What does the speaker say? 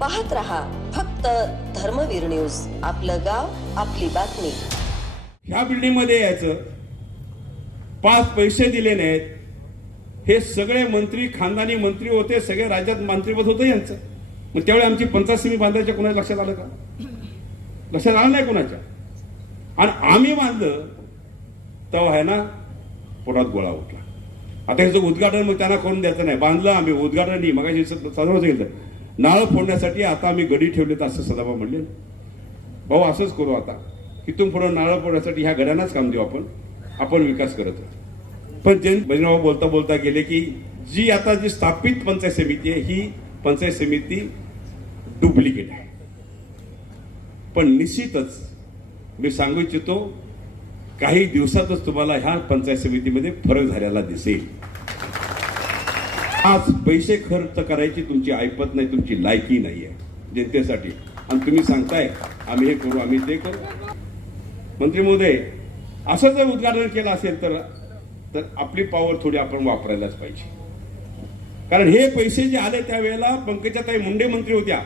पाहत रहा फक्त धर्मवीर न्यूज. आपलं गाव आपली बातमी. ह्या बिल्डिंग मध्ये यायचं, 5 पैसे दिले नाहीत. हे सगळे मंत्री खानदानी मंत्री होते, सगळे राज्यात मंत्रीपद होतं यांचं. मग त्यावेळी आमची पंचायत समिती बांधायच्या कोणाच्या लक्षात आलं का? लक्षात आलं नाही कोणाच्या. आणि आम्ही बांधलं तेव्हा आहे ना पोटात गोळा उठला. आता ह्याचं उद्घाटन मग त्यांना करून द्यायचं नाही. बांधलं आम्ही, उद्घाटन नाही. मग सदाभाऊ सांगितलं नाळ फोडण्यासाठी आता आम्ही गडी ठेवलेत असं सदाभाऊ म्हणले. भाऊ असंच करू, आता इथून पुढे नारळ फोडण्यासाठी ह्या गड्यांनाच काम देऊ आपण विकास करत राहू. पण जयंत भजनराव बोलता बोलता गेले की जी आता जी स्थापित पंचायत समिती आहे ही पंचायत समिती डुप्लिकेट आहे. पण निश्चितच मी सांगू इच्छितो काही दिवसातच तुम्हाला ह्या पंचायत समितीमध्ये फरक झालेला दिसेल. आज पैसे खर्च करायची तुमची ऐपत नाही, तुमची लायकी नाही आहे जनतेसाठी. आणि तुम्ही सांगताय आम्ही हे करू आम्ही ते करू. मंत्री महोदय, असं जर उद्घाटन केलं असेल तर आपली पॉवर थोडी आपण वापरायलाच पाहिजे. कारण हे पैसे जे आले त्यावेळेला पंकजाताई मुंडे मंत्री होत्या.